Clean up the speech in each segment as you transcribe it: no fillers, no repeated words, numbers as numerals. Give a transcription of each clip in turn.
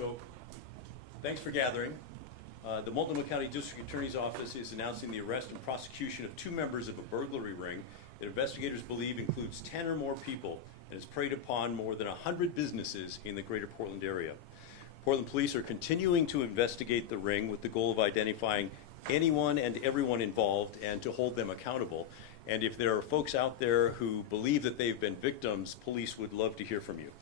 So, thanks for gathering. The Multnomah County District Attorney's Office is announcing the arrest and prosecution of 2 members of a burglary ring that investigators believe includes 10 or more people and has preyed upon more than 100 businesses in the greater Portland area. Portland police are continuing to investigate the ring with the goal of identifying anyone and everyone involved and to hold them accountable. And if there are folks out there who believe that they've been victims, police would love to hear from you.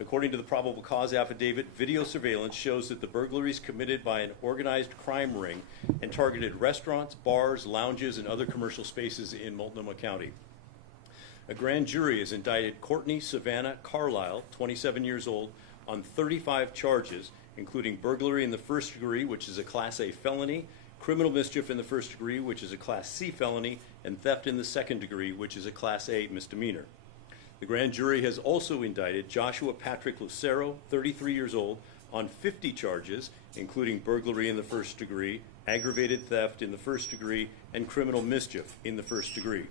According to the probable cause affidavit, video surveillance shows that the burglaries committed by an organized crime ring and targeted restaurants, bars, lounges, and other commercial spaces in Multnomah County. A grand jury has indicted Courtney Savannah Carlisle, 27 years old, on 35 charges, including burglary in the first degree, which is a Class A felony, criminal mischief in the first degree, which is a Class C felony, and theft in the second degree, which is a Class A misdemeanor. The grand jury has also indicted Joshua Patrick Lucero, 33 years old, on 50 charges, including burglary in the first degree, aggravated theft in the first degree, and criminal mischief in the first degree.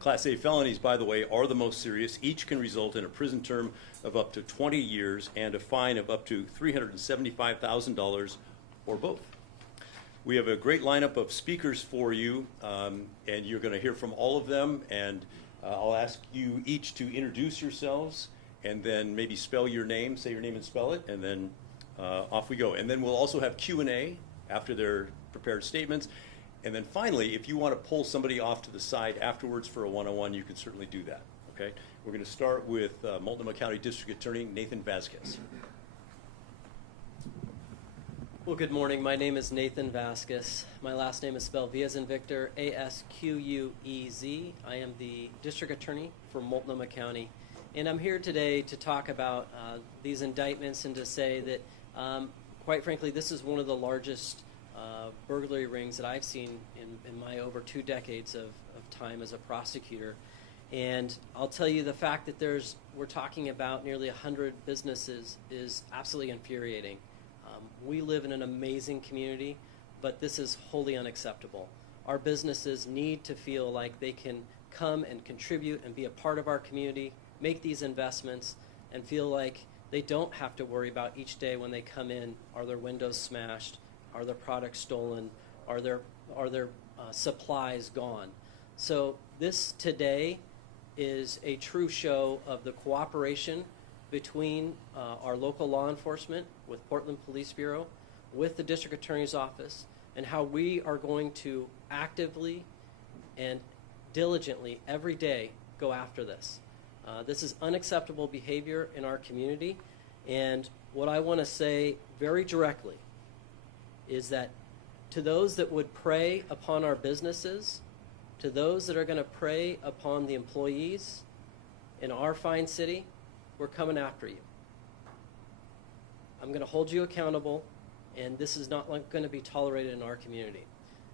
Class A felonies, by the way, are the most serious. Each can result in a prison term of up to 20 years and a fine of up to $375,000 or both. We have a great lineup of speakers for you, and you're going to hear from all of them. And I'll ask you each to introduce yourselves and then maybe spell your name, say your name and spell it, and then off we go. And then we'll also have Q&A after their prepared statements. And then finally, if you want to pull somebody off to the side afterwards for a one-on-one, you can certainly do that. Okay? We're going to start with Multnomah County District Attorney Nathan Vasquez. Well, good morning. My name is Nathan Vasquez. My last name is spelled V as in Victor, A-S-Q-U-E-Z. I am the District Attorney for Multnomah County. And I'm here today to talk about these indictments and to say that, quite frankly, this is one of the largest burglary rings that I've seen in my over 2 decades of time as a prosecutor. And I'll tell you, the fact that we're talking about nearly 100 businesses is absolutely infuriating. We live in an amazing community, but this is wholly unacceptable. Our businesses need to feel like they can come and contribute and be a part of our community, make these investments, and feel like they don't have to worry about each day when they come in, are their windows smashed, are their products stolen, are their supplies gone. So this today is a true show of the cooperation between our local law enforcement, with Portland Police Bureau, with the District Attorney's Office, and how we are going to actively and diligently every day go after this. This is unacceptable behavior in our community, and what I want to say very directly is that to those that would prey upon our businesses, to those that are going to prey upon the employees in our fine city, we're coming after you. I'm going to hold you accountable, and this is not going to be tolerated in our community.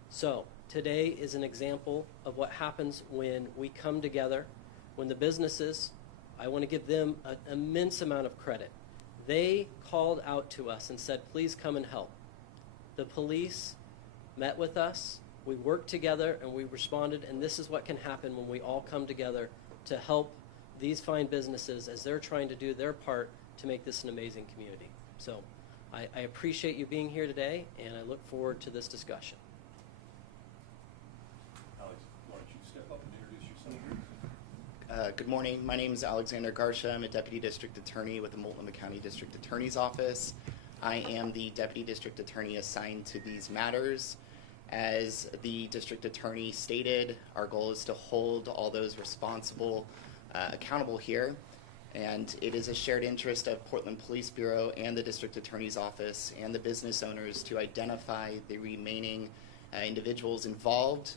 So today is an example of what happens when we come together, when the businesses, I want to give them an immense amount of credit. They called out to us and said, please come and help. The police met with us, we worked together, and we responded, and this is what can happen when we all come together to help these fine businesses as they're trying to do their part to make this an amazing community. So I appreciate you being here today, and I look forward to this discussion. Alex, why don't you step up and introduce yourself? Good morning. My name is Alexander Garcia. I'm a Deputy District Attorney with the Multnomah County District Attorney's Office. I am the Deputy District Attorney assigned to these matters. As the District Attorney stated, our goal is to hold all those responsible accountable here, and it is a shared interest of Portland Police Bureau and the District Attorney's Office and the business owners to identify the remaining individuals involved,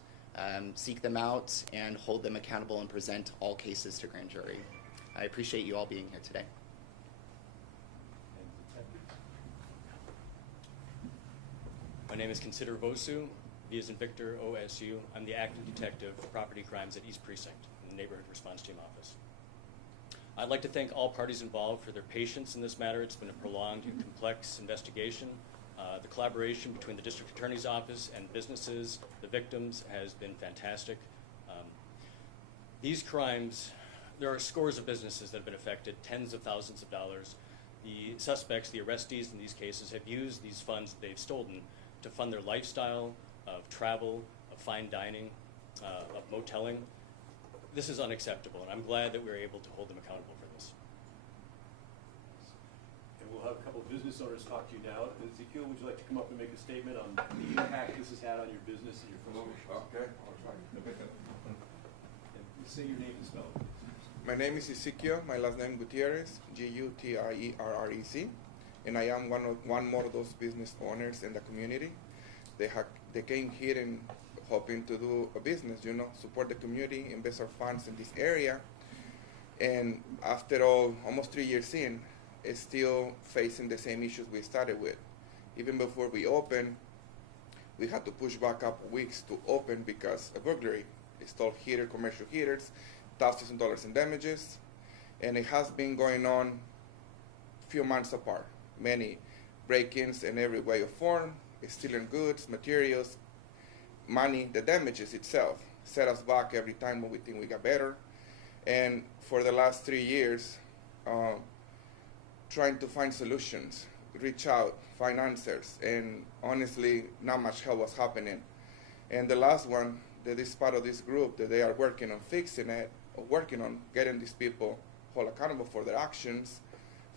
seek them out, and hold them accountable and present all cases to grand jury. I appreciate you all being here today. My name is Consider Vosu, V as in Victor, OSU. I'm the acting detective for property crimes at East Precinct in the Neighborhood Response Team Office. I'd like to thank all parties involved for their patience in this matter. It's been a prolonged and complex investigation. The collaboration between the District Attorney's Office and businesses, the victims, has been fantastic. These crimes, there are scores of businesses that have been affected, tens of thousands of dollars. The suspects, the arrestees in these cases, have used these funds that they've stolen to fund their lifestyle of travel, of fine dining, of moteling. This is unacceptable, and I'm glad that we're able to hold them accountable for this. And we'll have a couple of business owners talk to you now. Ezekiel, would you like to come up and make a statement on the impact this has had on your business and your frustrations? Okay, I'll try. And say your name and spell it. My name is Ezekiel. My last name Gutierrez, Gutierrez, and I am one more of those business owners in the community. They came here and hoping to do a business, support the community, invest our funds in this area. And after all, almost 3 years in, it's still facing the same issues we started with. Even before we opened, we had to push back up weeks to open because of burglary. Installed commercial heaters, thousands of dollars in damages, and it has been going on few months apart. Many break-ins in every way or form, stealing goods, materials, money. The damages itself set us back every time when we think we got better. And for the last 3 years, trying to find solutions, reach out, find answers, and honestly, not much help was happening. And the last one, that is part of this group, that they are working on fixing it, or working on getting these people held accountable for their actions,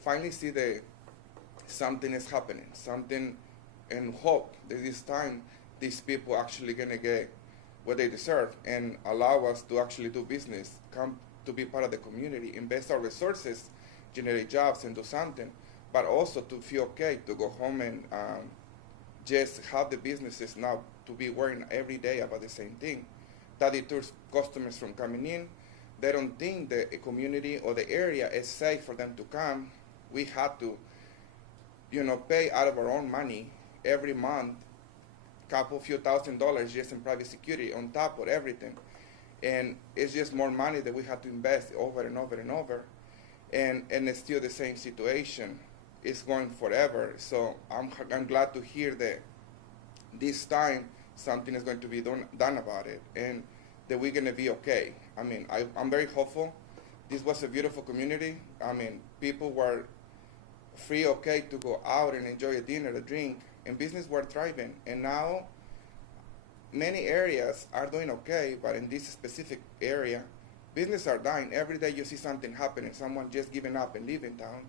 finally see that something is happening, something, and hope that this time these people actually gonna get what they deserve and allow us to actually do business, come to be part of the community, invest our resources, generate jobs and do something, but also to feel okay to go home and just have the businesses now to be worrying every day about the same thing. That deters customers from coming in. They don't think the community or the area is safe for them to come. We had to, pay out of our own money every month, few $1,000s just in private security on top of everything. And it's just more money that we had to invest over and over and over. And it's still the same situation. It's going forever. So I'm glad to hear that this time something is going to be done about it and that we're going to be okay. I mean, I'm very hopeful. This was a beautiful community. I mean, people were free, okay, to go out and enjoy a dinner, a drink, and business were thriving. And now many areas are doing okay, but in this specific area, business are dying. Every day you see something happening, someone just giving up and leaving town.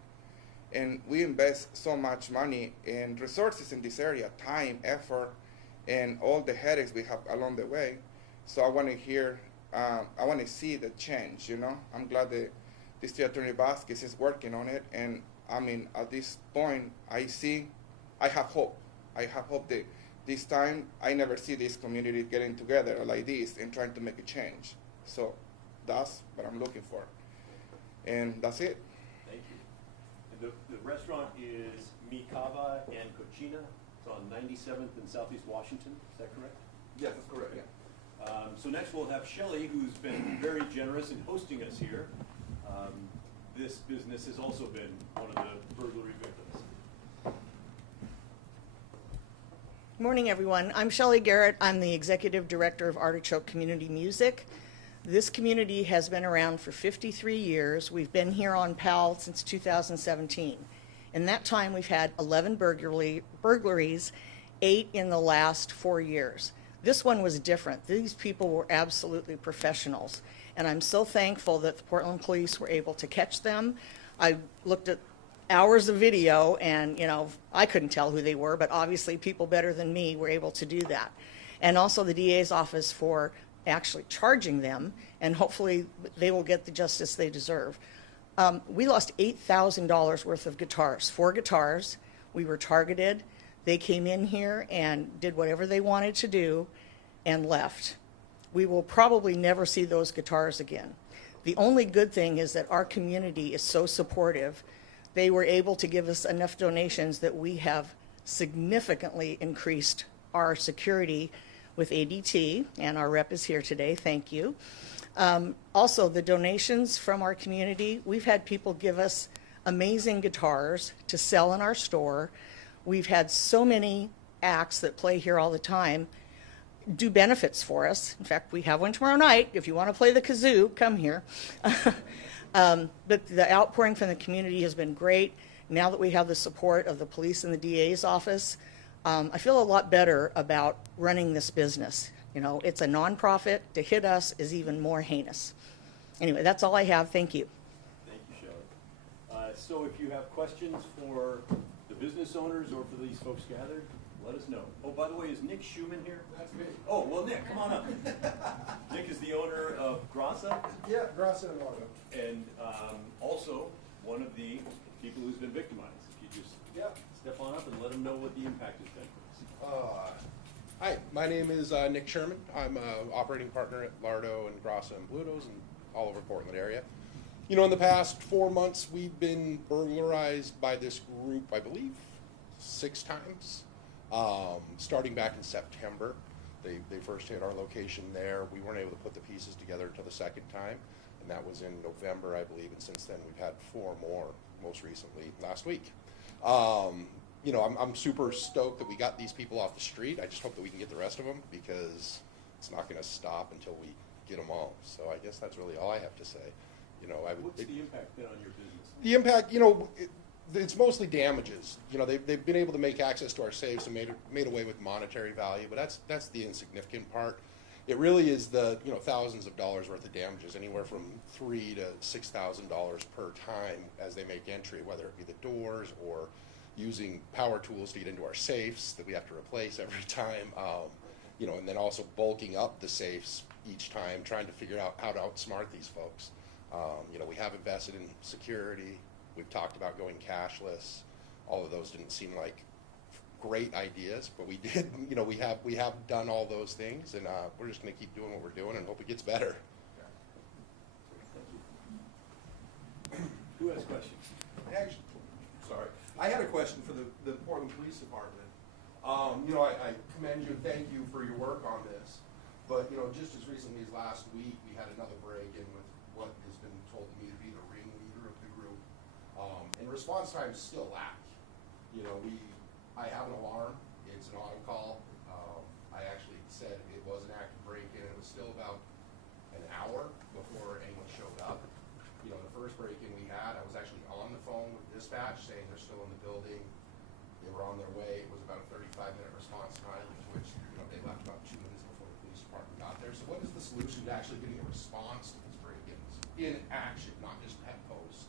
And we invest so much money and resources in this area, time, effort, and all the headaches we have along the way. So I want to hear, I want to see the change, I'm glad that District Attorney Vasquez is working on it. And I mean, at this point, I have hope. I have hope that this time, I never see this community getting together like this and trying to make a change. So that's what I'm looking for. And that's it. Thank you. And the restaurant is Mi Cava and Cochina. It's on 97th in Southeast Washington. Is that correct? Yes, that's correct. Yeah. So next we'll have Shelley, who's been very generous in hosting us here. This business has also been one of the burglary victims. Good morning, everyone. I'm Shelley Garrett. I'm the Executive Director of Artichoke Community Music. This community has been around for 53 years. We've been here on PAL since 2017. In that time, we've had 11 burglaries, 8 in the last 4 years. This one was different. These people were absolutely professionals, and I'm so thankful that the Portland police were able to catch them. I looked at hours of video, and I couldn't tell who they were, but obviously people better than me were able to do that. And also the DA's office for actually charging them, and hopefully they will get the justice they deserve. We lost $8,000 worth of guitars, 4 guitars. We were targeted. They came in here and did whatever they wanted to do and left. We will probably never see those guitars again. The only good thing is that our community is so supportive. They were able to give us enough donations that we have significantly increased our security with ADT, and our rep is here today, thank you. Also, the donations from our community, we've had people give us amazing guitars to sell in our store. We've had so many acts that play here all the time do benefits for us. In fact, we have one tomorrow night. If you want to play the kazoo, come here. But the outpouring from the community has been great. Now that we have the support of the police and the DA's office, I feel a lot better about running this business. You know, it's a nonprofit. To hit us is even more heinous. Anyway, that's all I have. Thank you. Thank you, Shelley. So if you have questions for the business owners or for these folks gathered, let us know. Oh, by the way, is Nick Schumann here? That's me. Oh, well, Nick, come on up. Nick is the owner of Grassa, Yeah, Grassa and Largo. and also one of the people who's been victimized. If you just step on up and let them know what the impact has been. Hi, my name is Nick Sherman. I'm an operating partner at Lardo and Grassa and Blutos and all over Portland area. You know, in the past 4 months, we've been burglarized by this group, I believe, 6 times. Starting back in September, they first hit our location there. We weren't able to put the pieces together until the second time, and that was in November, I believe. And since then, we've had 4 more, most recently last week. You know, I'm super stoked that we got these people off the street. I just hope that we can get the rest of them, because it's not going to stop until we get them all. So I guess that's really all I have to say. You know, What's the impact then on your business? the impact, you know, it's mostly damages. You know, they've been able to make access to our safes and made away with monetary value, but that's the insignificant part. It really is the, you know, thousands of dollars worth of damages, anywhere from $3,000 to $6,000 per time as they make entry, whether it be the doors or using power tools to get into our safes that we have to replace every time. You know, and then also bulking up the safes each time, trying to figure out how to outsmart these folks. You know, we have invested in security. We've talked about going cashless. All of those didn't seem like great ideas, but we did. You know, we have done all those things, and we're just going to keep doing what we're doing and hope it gets better. Who has questions? Actually, sorry, I had a question for the Portland Police Department. You know, I commend you and thank you for your work on this, but you know, just as recently as last week, we had another break-in with what has been told to me to be the ringleader of the group, and response times still lack. You know, I have an alarm. It's an auto call. I actually said it was an active break-in. It was still about an hour before anyone showed up. You know, the first break-in we had, I was actually on the phone with dispatch saying they're still in the building. They were on their way. It was about a 35-minute response time, to which, you know, they left about 2 minutes before the police department got there. So what is the solution to actually getting a response to these break-ins in action, not just at post?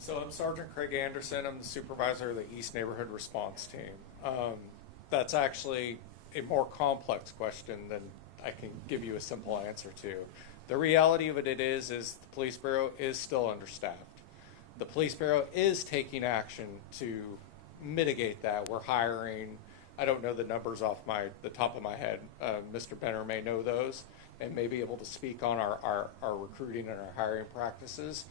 So I'm Sergeant Craig Anderson. I'm the supervisor of the East Neighborhood Response Team. That's actually a more complex question than I can give you a simple answer to. The reality of it is the police bureau is still understaffed. The police bureau is taking action to mitigate that. We're hiring. I don't know the numbers off the top of my head. Mr. Benner may know those and may be able to speak on our recruiting and our hiring practices.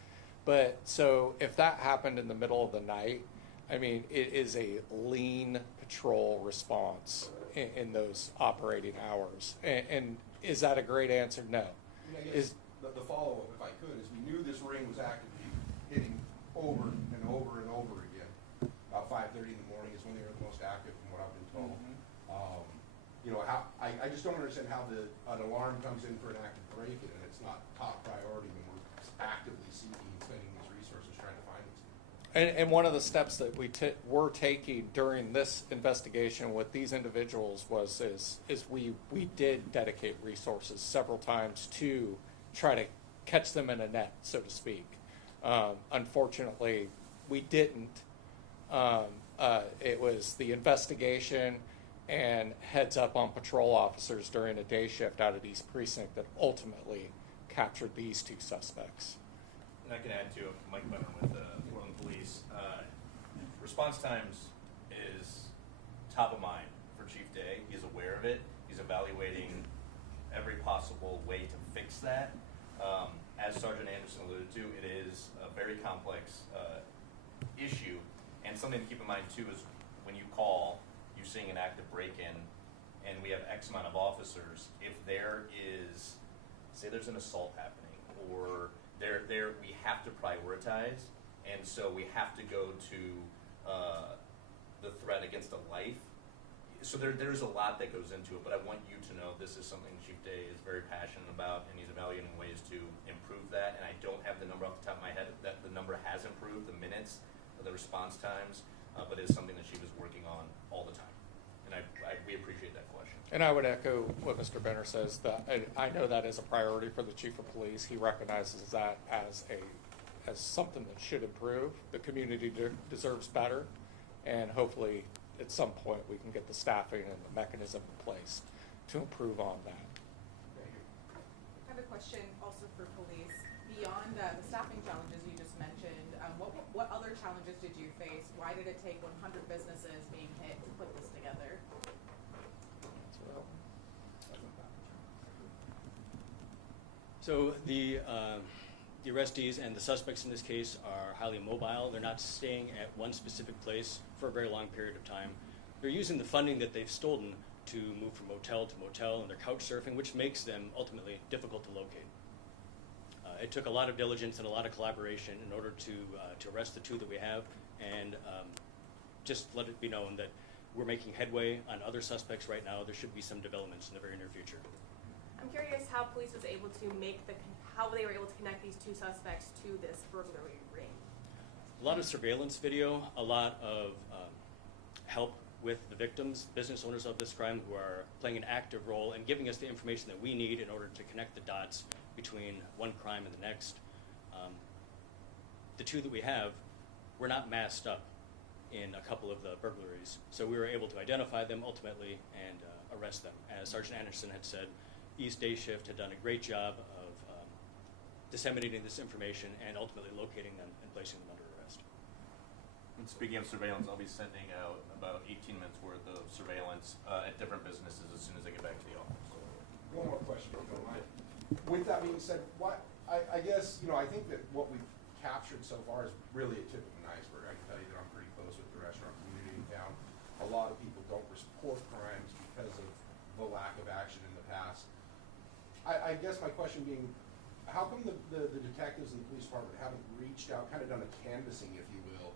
But so if that happened in the middle of the night, I mean, it is a lean patrol response in those operating hours. And is that a great answer? No. I guess the follow-up, if I could, is we knew this ring was actively hitting over and over and over again. About 5:30 in the morning is when they were the most active, from what I've been told. You know, I just don't understand how an alarm comes in for an active break-in and it's not top priority when we're actively seeking and spending these resources trying to find these people. And one of the steps that we're taking during this investigation with these individuals is we did dedicate resources several times to try to catch them in a net, so to speak. Unfortunately, we didn't. It was the investigation and heads up on patrol officers during a day shift out of East Precinct that ultimately captured these 2 suspects. And I can add to Mike Butler with Portland Police. Response times is top of mind for Chief Day. He's aware of it. He's evaluating every possible way to fix that. As Sergeant Anderson alluded to, it is a very complex issue, and something to keep in mind too is when you call, you're seeing an active break-in, and we have X amount of officers. If there is, say there's an assault happening, or we have to prioritize, and so we have to go to the threat against a life. so there's a lot that goes into it, but I want you to know this is something Chief Day is very passionate about, and he's evaluating ways to improve that. And I don't have the number off the top of my head. That the number has improved, the minutes, the response times, but it's something that she was working on all the time. And we appreciate that question. And I would echo what Mr. Benner says, that I know that is a priority for the chief of police. He recognizes that as something that should improve. The community deserves better, and hopefully at some point we can get the staffing and the mechanism in place to improve on that. I have a question also for police. Beyond the staffing challenges you just mentioned, what other challenges did you face? Why did it take 100 businesses being hit to put this together? So the arrestees and the suspects in this case are highly mobile. They're not staying at one specific place for a very long period of time. They're using the funding that they've stolen to move from motel to motel, and they're couch surfing, which makes them ultimately difficult to locate. It took a lot of diligence and a lot of collaboration in order to arrest the two that we have, and just let it be known that we're making headway on other suspects right now. There should be some developments in the very near future. I'm curious how police was able to how they were able to connect these two suspects to this burglary ring. A lot of surveillance video, a lot of help with the victims, business owners of this crime who are playing an active role and giving us the information that we need in order to connect the dots between one crime and the next. The two that we have were not masked up in a couple of the burglaries, so we were able to identify them ultimately and arrest them. As Sergeant Anderson had said, East Day Shift had done a great job of disseminating this information and ultimately locating them and placing them under arrest. And speaking of surveillance, I'll be sending out about 18 minutes worth of surveillance at different businesses as soon as I get back to the office. One more question, if you don't mind. With that being said, I guess, I think that what we've captured so far is really a tip of an iceberg. I can tell you that I'm pretty close with the restaurant community in town. A lot of people don't report crimes because of the lack of action in the past. I guess my question being, how come the detectives in the police department haven't reached out, kind of done a canvassing, if you will,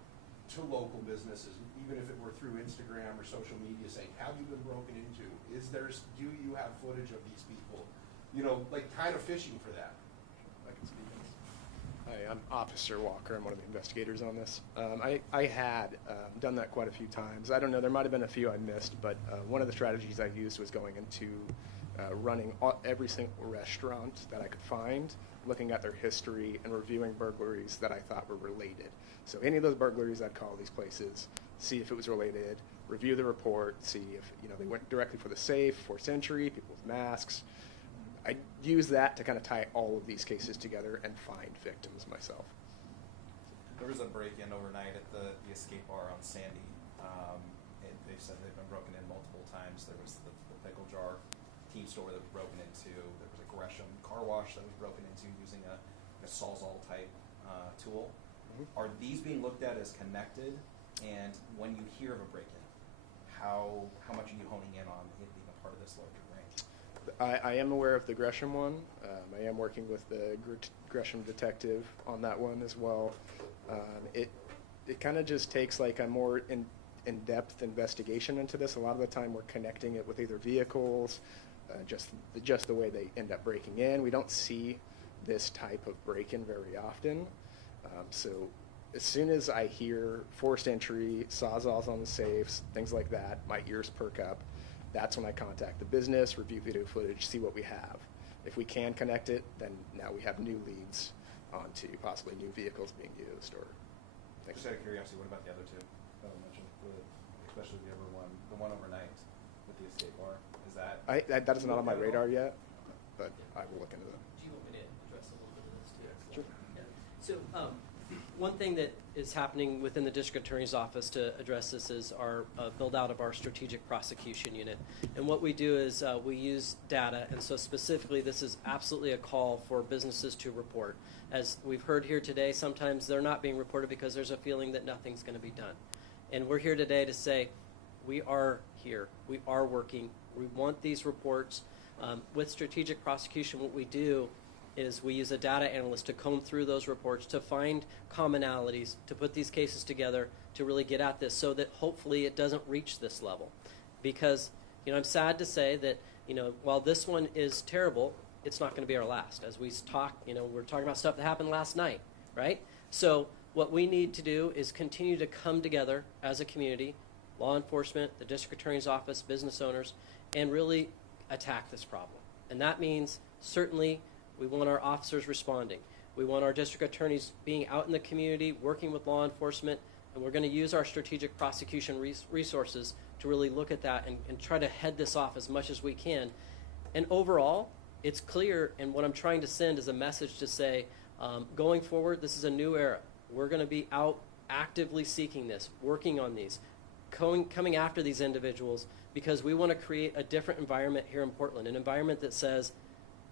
to local businesses, even if it were through Instagram or social media, saying, have you been broken into? Do you have footage of these people? Kind of fishing for that. I can speak. Hi, I'm Officer Walker. I'm one of the investigators on this. I had done that quite a few times. I don't know, there might have been a few I missed, but one of the strategies I used was going into running every single restaurant that I could find, looking at their history and reviewing burglaries that I thought were related. So any of those burglaries, I'd call these places, see if it was related, review the report, see if they went directly for the safe, forced entry, people with masks. I use that to kind of tie all of these cases together and find victims myself. There was a break-in overnight at the Escape Bar on Sandy. And they said they've been broken in multiple times. There was the pickle jar tea store that was broken into. There was a Gresham car wash that was broken into using a Sawzall type tool. Mm-hmm. Are these being looked at as connected? And when you hear of a break-in, how much are you honing in on it being a part of this larger ring? I am aware of the Gresham one. I am working with the Gresham detective on that one as well. It kind of just takes like a more in-depth investigation into this. A lot of the time we're connecting it with either vehicles, just the way they end up breaking in. We don't see this type of break-in very often. So as soon as I hear forced entry, sawzalls on the safes, things like that, my ears perk up. That's when I contact the business, review video footage, see what we have. If we can connect it, then now we have new leads onto possibly new vehicles being used or things. Just out of curiosity, what about the other two that I mentioned, especially the other one, the one overnight with the Escape Bar? Is that? That is not on my radar yet, but I will look into that. Do you want me to address a little bit of this too? Sure. Yeah. So one thing that is happening within the district attorney's office to address this is our build out of our strategic prosecution unit. And what we do is we use data, and so specifically this is absolutely a call for businesses to report. As we've heard here today, sometimes they're not being reported because there's a feeling that nothing's going to be done. And we're here today to say we are here, we are working, we want these reports. With strategic prosecution, what we do is we use a data analyst to comb through those reports to find commonalities, to put these cases together, to really get at this so that hopefully it doesn't reach this level. because, I'm sad to say that, while this one is terrible, it's not going to be our last. As we talk, we're talking about stuff that happened last night, right? So what we need to do is continue to come together as a community, law enforcement, the district attorney's office, business owners, and really attack this problem. And that means certainly we want our officers responding. We want our district attorneys being out in the community, working with law enforcement, and we're going to use our strategic prosecution resources to really look at that and try to head this off as much as we can. And overall, it's clear, and what I'm trying to send is a message to say, going forward, this is a new era. We're going to be out actively seeking this, working on these, coming after these individuals, because we want to create a different environment here in Portland, an environment that says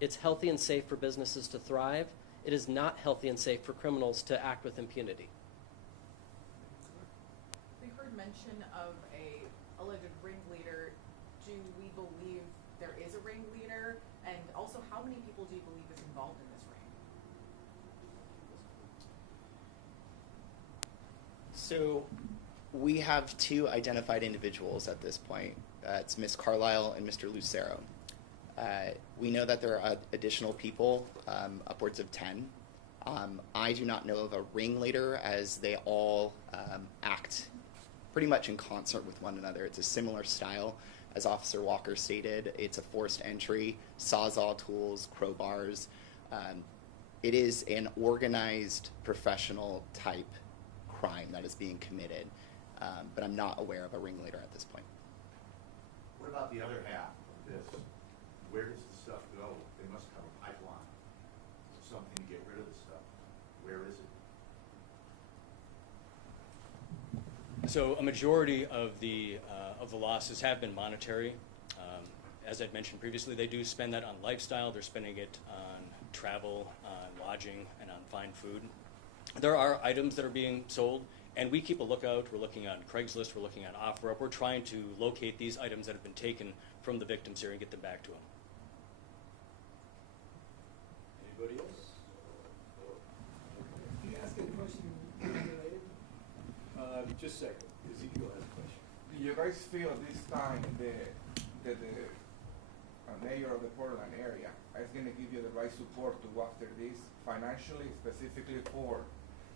it's healthy and safe for businesses to thrive. It is not healthy and safe for criminals to act with impunity. We heard mention of a alleged ringleader. Do we believe there is a ringleader? And also, how many people do you believe is involved in this ring? So we have two identified individuals at this point. It's Ms. Carlisle and Mr. Lucero. We know that there are additional people, upwards of 10. I do not know of a ringleader, as they all act pretty much in concert with one another. It's a similar style. As Officer Walker stated, it's a forced entry, sawzall tools, crowbars. It is an organized, professional type crime that is being committed, but I'm not aware of a ringleader at this point. What about the other half of this? Where does the stuff go? They must have a pipeline, something to get rid of the stuff. Where is it? So a majority of the losses have been monetary. As I've mentioned previously, they do spend that on lifestyle. They're spending it on travel, on lodging, and on fine food. There are items that are being sold, and we keep a lookout. We're looking on Craigslist. We're looking on OfferUp. We're trying to locate these items that have been taken from the victims here and get them back to them. Anybody else? Can you ask a question related? Just a second. Ezekiel has a question. Do you guys feel this time that the mayor of the Portland area is going to give you the right support to go after this financially, specifically for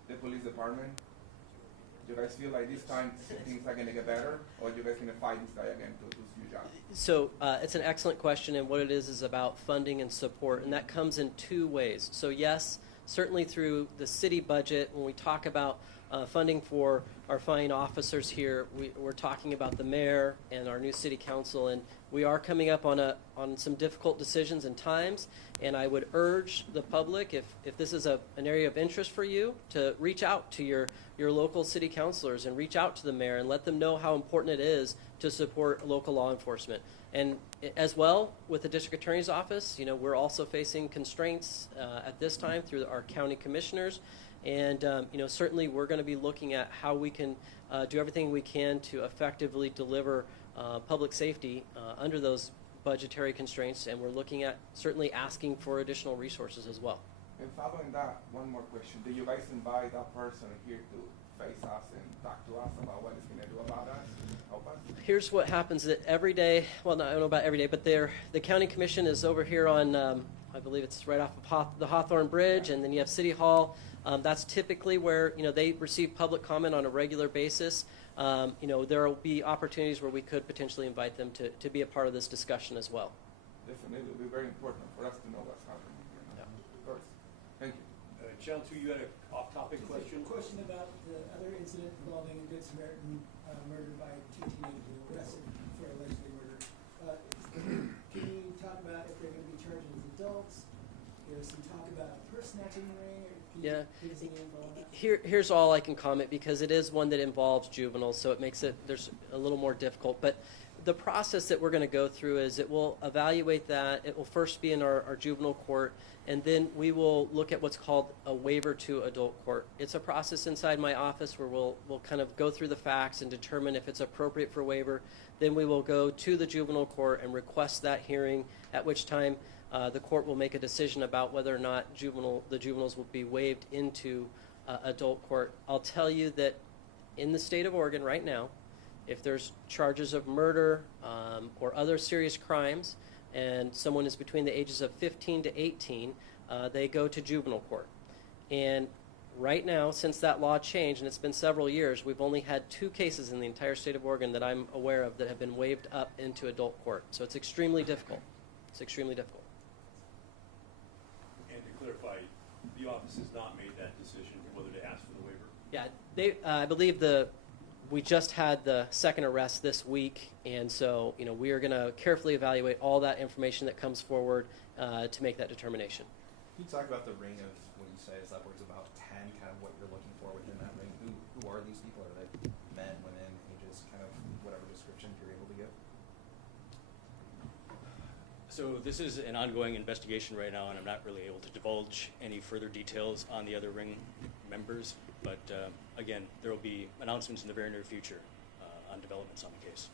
the police department? Do you guys feel like this time things are going to get better, or you guys going to fight this guy again to do your job? So it's an excellent question, and what it is about funding and support, and that comes in two ways. So yes, certainly through the city budget, when we talk about funding for our fine officers here, we're talking about the mayor and our new city council, and we are coming up on some difficult decisions and times, and I would urge the public, if this is an area of interest for you, to reach out to your local city councilors and reach out to the mayor and let them know how important it is to support local law enforcement. And as well, with the district attorney's office, we're also facing constraints at this time through our county commissioners. And certainly we're going to be looking at how we can do everything we can to effectively deliver public safety under those budgetary constraints, and we're looking at certainly asking for additional resources as well. And following that, one more question. Do you guys invite that person here to face us and talk to us about what it's going to do about us? Help us? Here's what happens that every day, well, I don't know about every day, but the county commission is over here on, I believe it's right off of the Hawthorne Bridge, and then you have City Hall. That's typically where they receive public comment on a regular basis. There will be opportunities where we could potentially invite them to be a part of this discussion as well. Definitely, it will be very important for us to know what's happening. Yeah. Of course. Thank you. Channel 2, you had an off-topic question? A question about the other incident involving a Good Samaritan murdered by two teenagers who were arrested for allegedly murder. Can you talk about if they're going to be charged as adults? There's some talk about a purse snatching ring. Yeah. Here's all I can comment, because it is one that involves juveniles, so it makes it there's a little more difficult. But the process that we're going to go through is it will evaluate that. It will first be in our juvenile court, and then we will look at what's called a waiver to adult court. It's a process inside my office where we'll kind of go through the facts and determine if it's appropriate for waiver. Then we will go to the juvenile court and request that hearing, at which time the court will make a decision about whether or not the juveniles will be waived into adult court. I'll tell you that in the state of Oregon right now, If there's charges of murder or other serious crimes, and someone is between the ages of 15 to 18, they go to juvenile court. And right now, since that law changed, and it's been several years, we've only had 2 cases in the entire state of Oregon that I'm aware of that have been waived up into adult court. So it's extremely difficult. It's extremely difficult. And to clarify, the office has not made that decision whether to ask for the waiver? Yeah, I believe we just had the second arrest this week, and so we are going to carefully evaluate all that information that comes forward to make that determination. Can you talk about the ring of what you say is upwards of about 10, kind of what you're looking for within that ring? Who are these people? Are they men, women, ages, kind of whatever description you're able to give? So this is an ongoing investigation right now, and I'm not really able to divulge any further details on the other ring members. But again, there will be announcements in the very near future on developments on the case.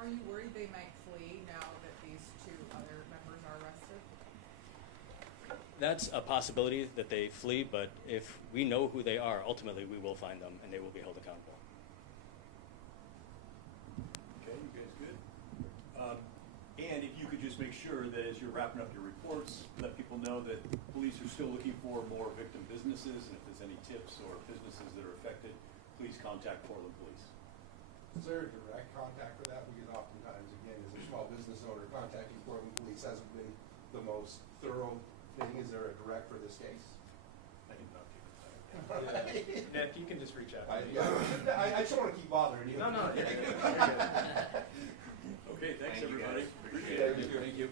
Are you worried they might flee now that these 2 other members are arrested? That's a possibility that they flee, but if we know who they are, ultimately we will find them and they will be held accountable. Okay, you guys good? And if you could just make sure that as you're wrapping up your reports, let people know that police are still looking for more victim businesses, and if there's any tips or businesses that are affected, please contact Portland Police. Is there a direct contact for that? Because oftentimes, again, as a small business owner, contacting Portland Police hasn't been the most thorough thing. Is there a direct for this case? I did not keep it. Nick, you can just reach out. I just don't want to keep bothering you. No. Okay, thanks everybody. Appreciate it. Thank you.